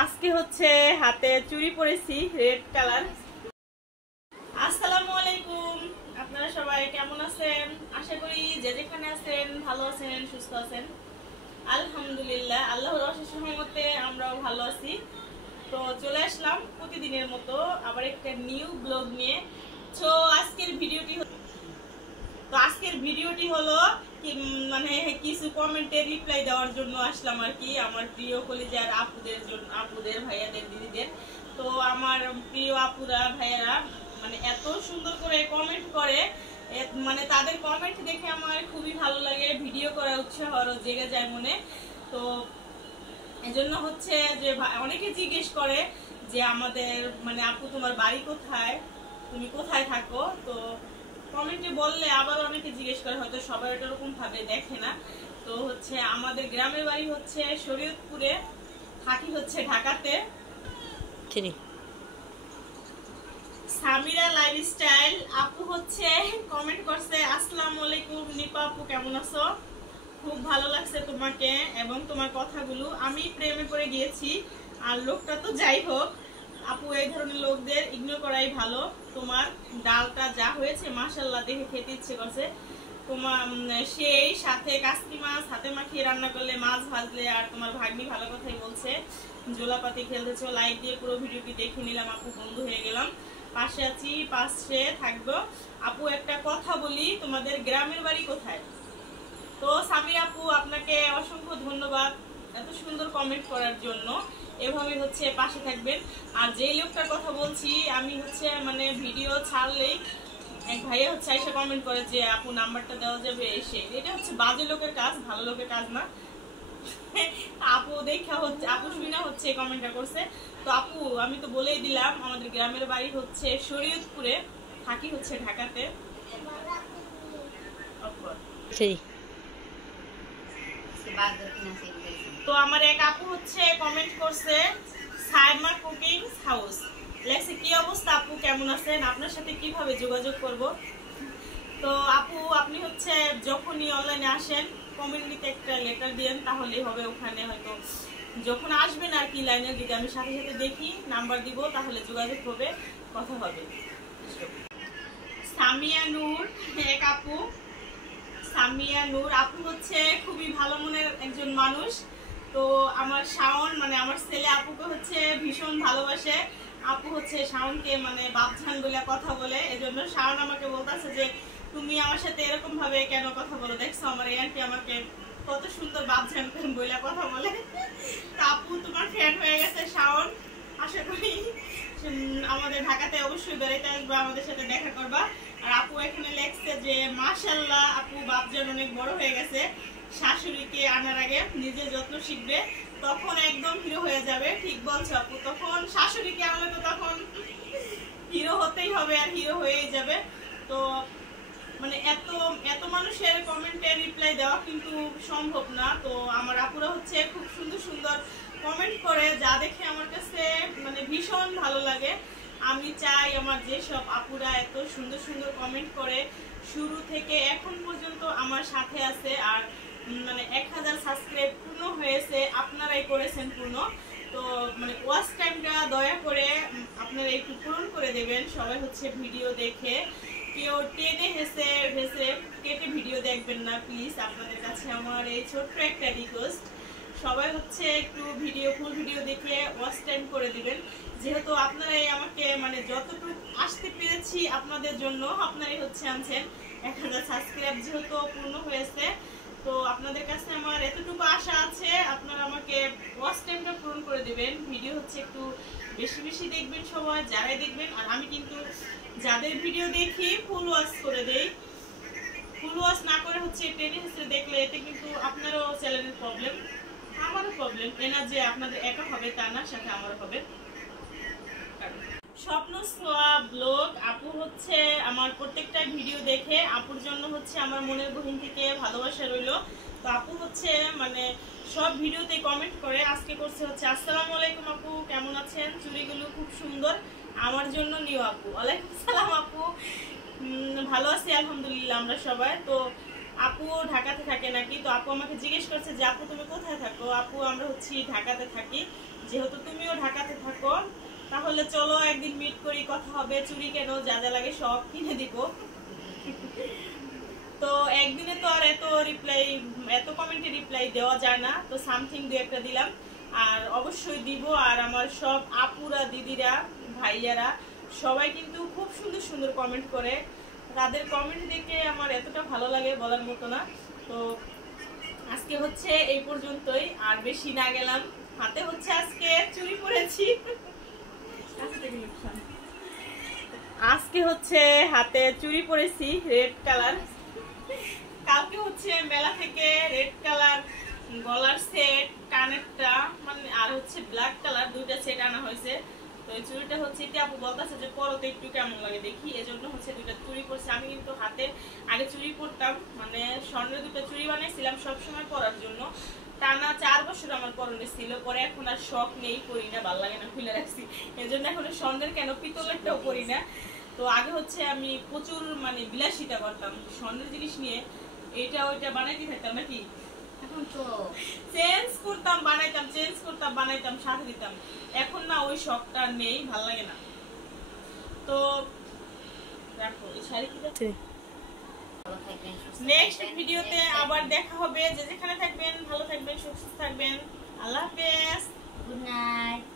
আজকে হচ্ছে হাতে চুড়ি পরেছি রেড কালার। আসসালামু আলাইকুম, আপনারা সবাই কেমন আছেন? আশা করি যে যেখানে আছেন ভালো আছেন, সুস্থ আছেন। আলহামদুলিল্লাহ, আল্লাহর অশেষ রহমতে আমরাও ভালো আছি। তো চলে আসলাম প্রতিদিনের মতো আবার একটা নিউ ব্লগ নিয়ে। তো আজকের ভিডিওটি হলো মানে কিছু কমেন্টে রিপ্লাই দেওয়ার জন্য আসলাম আর কি, আমার প্রিয় কলিজার আপুদের ভাইয়াদের দিদিদের। তো আমার প্রিয় আপুরা ভাইয়ারা মানে এত সুন্দর করে কমেন্ট করে, মানে তাদের কমেন্ট দেখে আমার খুবই ভালো লাগে, ভিডিও করার উৎসাহ আরো জেগে যায় মনে। তো এজন্য হচ্ছে যে অনেকে জিজ্ঞেস করে যে আমাদের মানে আপু তোমার বাড়ি কোথায়, তুমি কোথায় থাকো। তো কমেন্টে বললে আবার অনেকে জিজ্ঞেস করে, হয়তো সবাই ওটা এরকম ভাবে দেখে না। তো হচ্ছে আমাদের গ্রামের বাড়ি হচ্ছে শরীয়তপুরে, থাকি হচ্ছে ঢাকাতে। সামিরা লাইফস্টাইল আপু হচ্ছে কমেন্ট করছে, আসসালামু আলাইকুম নিপা আপু, কেমন আছো? খুব ভালো লাগছে তোমাকে এবং তোমার কথাগুলো, আমি প্রেমে পড়ে গিয়েছি। আর লোকটা তো যাই হোক আপু, এই ধরনের লোকদের ইগনোর করাই ভালো। তোমার ডালটা যা হয়েছে মাশাআল্লাহ, দেখে খেতে ইচ্ছে করছে। তোমার সেই সাথে কাসকি মাছ হাতে মাখিয়ে রান্না করলে, মাছ ভাজলে, আর তোমার ভাগ্নি ভালো কথাই বলছে, জোলাপাতি খেলতেছো। লাইক দিয়ে পুরো ভিডিওটি দেখে নিলাম আপু, বন্ধু হয়ে গেলাম, পাশে আছি, পাশে থাকবো। আপু একটা কথা বলি, তোমাদের গ্রামের বাড়ি কোথায়? তো সামির আপু, আপনাকে অসংখ্য ধন্যবাদ এত সুন্দর কমেন্ট করার জন্য। এভাবে হচ্ছে পাশে থাকবেন। আর যেই লোকটার কথা বলছি, আমি হচ্ছে মানে ভিডিও ছাড়লেই এক ভাইয়া হচ্ছে এসে কমেন্ট করে যে আপু নাম্বারটা দেওয়া যাবে, এসে এটা হচ্ছে বাজে লোকের কাজ, ভালো লোকের কাজ না। আপু দেখা হচ্ছে, আপু শুনা হচ্ছে কমেন্টটা করছে। তো আপু আমি তো বলেই দিলাম, আমাদের গ্রামের বাড়ি হচ্ছে শরীয়তপুরে, থাকি হচ্ছে ঢাকাতে। তো আমার এক আপু হচ্ছে কমেন্ট করছে, সাইমা কুকিং হাউস লেখছে, কি অবস্থা আপু, কেমন আছেন, আপনার সাথে কিভাবে যোগাযোগ করব? তো আপু আপনি হচ্ছে যখনই অনলাইনে আসেন কমিউনিটিতে একটা লেটার দিয়েন, তাহলেই হবে। ওখানে হয়তো যখন আসবেন আর কি লাইনের দিকে, আমি সাথে সাথে দেখি নাম্বার দিব, তাহলে যোগাযোগ হবে, কথা হবে। সামিয়া নূর এক আপু, সামিয়া নূর আপু হচ্ছে খুবই ভালো মনের একজন মানুষ। তো আমার শাওন মানে আমার ছেলে আপুকে হচ্ছে ভীষণ ভালোবাসে। আপু হচ্ছে শাওনকে মানে বাপঝান বলে কথা বলে, এজন্য শাওন আমাকে বলতেছে যে তুমি আমার সাথে এরকম ভাবে কেন কথা বলো, দেখছো আমার এই আন্টি আমাকে কত সুন্দর বাপঝান বলে কথা বলে। তো আপু তোমার ফ্রেন্ড হয়ে গেছে শাওন, আশা করি আমাদের ঢাকাতে অবশ্যই বেড়াইতে আসবা, আমাদের সাথে দেখা করবা। আর আপু এখানে লেখছে যে মাশাআল্লাহ আপু বাপজান অনেক বড় হয়ে গেছে, শাশুড়িকে আনার আগে নিজের যত্ন শিখবে, তখন একদম হিরো হয়ে যাবে। ঠিক বলছো আপু, তখন শাশুড়িকে আনলে তো তখন হিরো হতেই হবে, আর হিরো হয়েই যাবে। তো মানে এত এত মানুষের কমেন্টে রিপ্লাই দেওয়া কিন্তু সম্ভব না। তো আমার আপুরা হচ্ছে খুব সুন্দর সুন্দর কমেন্ট করে, যা দেখে আমার কাছে মানে ভীষণ ভালো লাগে। আমি চাই আমার যেসব আপুরা এত সুন্দর সুন্দর কমেন্ট করে, শুরু থেকে এখন পর্যন্ত আমার সাথে আছে, আর মানে 1000 সাবস্ক্রাইব পূর্ণ হয়েছে, আপনারাই করেছেন পূর্ণ। তো মানে ওয়াচ টাইমটা দয়া করে আপনারা একটু পূরণ করে দেবেন। সবাই হচ্ছে ভিডিও দেখে, কেউ টেনে হেসে ভেসে কেটে ভিডিও দেখবেন না প্লিজ, আপনাদের কাছে আমার এই ছোট্ট একটা রিকোয়েস্ট। সবাই হচ্ছে একটু ফুল ভিডিও দেখে ওয়াচ টাইম করে দিবেন, যেহেতু আপনারাই আমাকে মানে যতটুকু আসতে পেরেছি আপনাদের জন্য, আপনারাই হচ্ছে আনছেন। 1000 সাবস্ক্রাইব যেহেতু পূর্ণ হয়েছে, তো আপনাদের কাছে আমার এতটুকু আশা আছে, আপনারা আমাকে ওয়াচ টাইমটা পূরণ করে দিবেন। ভিডিও হচ্ছে একটু বেশি বেশি দেখবেন সবাই, যারাই দেখবেন। আর আমি কিন্তু যাদের ভিডিও দেখি ফুল ওয়াচ করে দেই, ফুল ওয়াচ না করে হচ্ছে টেনে হেসে দেখলে এতে কিন্তু আপনারও চ্যানেলের প্রবলেম, আমারও প্রবলেম, এনা যে আপনাদের একা হবে তা না, সাথে আমারও হবে। স্বপ্ন সোয়া ব্লগ আপু হচ্ছে আমার প্রত্যেকটা ভিডিও দেখে, আপুর জন্য হচ্ছে আমার মনের গহীন থেকে ভালোবাসা রইল। তো আপু হচ্ছে মানে সব ভিডিওতে কমেন্ট করে, আজকে করছে হচ্ছে আসসালামু আলাইকুম আপু, কেমন আছেন, চুড়িগুলো খুব সুন্দর, আমার জন্য নিও আপু। ওয়ালাইকুম সালাম আপু, ভালো আছি আলহামদুলিল্লাহ আমরা সবাই। তো আপু ঢাকাতে থাকে নাকি। তো আপু আমাকে জিজ্ঞেস করছে যে আপু তুমি কোথায় থাকো। আপু আমরা হচ্ছে ঢাকাতে থাকি, যেহেতু তুমিও ঢাকাতে থাকো তাহলে চলো একদিন মিট করি, কথা হবে, চুড়ি কেন, যা যা লাগে সব কিনে দিব। তো একদিনে তো আর এত কমেন্টে রিপ্লাই দেওয়া যায় না, তো সামথিং দু একটা দিলাম, আর অবশ্যই দিব। আর আমার সব আপুরা, দিদিরা, ভাইয়ারা সবাই কিন্তু খুব সুন্দর সুন্দর কমেন্ট করে, তাদের কমেন্ট দেখে আমার এতটা ভালো লাগে বলার মতো না। তো আজকে হচ্ছে এই পর্যন্তই, আর বেশি না গেলাম। হাতে হচ্ছে আজকে চুড়ি পরেছি, আজকে হচ্ছে হাতে চুড়ি পরেছি রেড কালার। কালকে হচ্ছে মেলা থেকে রেড কালার গলার সেট, কানেরটা মানে আর হচ্ছে ব্ল্যাক কালার দুইটা সেট আনা হয়েছে। তো এই চুড়িটা হচ্ছে এটা আপু বলতেছে যে পরতে একটু কেমন লাগে দেখি, এজন্য হচ্ছে দুইটা চুড়ি পরছি। আমি কিন্তু হাতে আগে চুড়ি পরতাম, মানে স্বর্ণের দুটো চুড়ি বানাইছিলাম সবসময় পরার জন্য, টানা 4 বছর আমার পরনে ছিল। পরে এখন আর শখ নেই, পরি না, ভালো লাগে না, খুলে রাখছি। এজন্য এখন স্বর্ণের কেন পিতলেরটাও পরি না। তো আগে হচ্ছে আমি প্রচুর মানে বিলাসিতা করতাম স্বর্ণের জিনিস নিয়ে, এটা ওইটা বানাইতে থাকতাম নাকি। এখন তো চেঞ্জ করতাম, বানাইতাম, চেঞ্জ করতাম, বানাইতাম, সাথে দিতাম। এখন না ওই শখটা নেই, ভালো লাগে না। তো দেখো এই শাড়ি কি যাচ্ছে। নেক্সট ভিডিওতে আবার দেখা হবে। যে যেখানে থাকবেন ভালো থাকবেন, সুস্থ থাকবেন। আল্লাহ হাফেজ, গুড নাইট।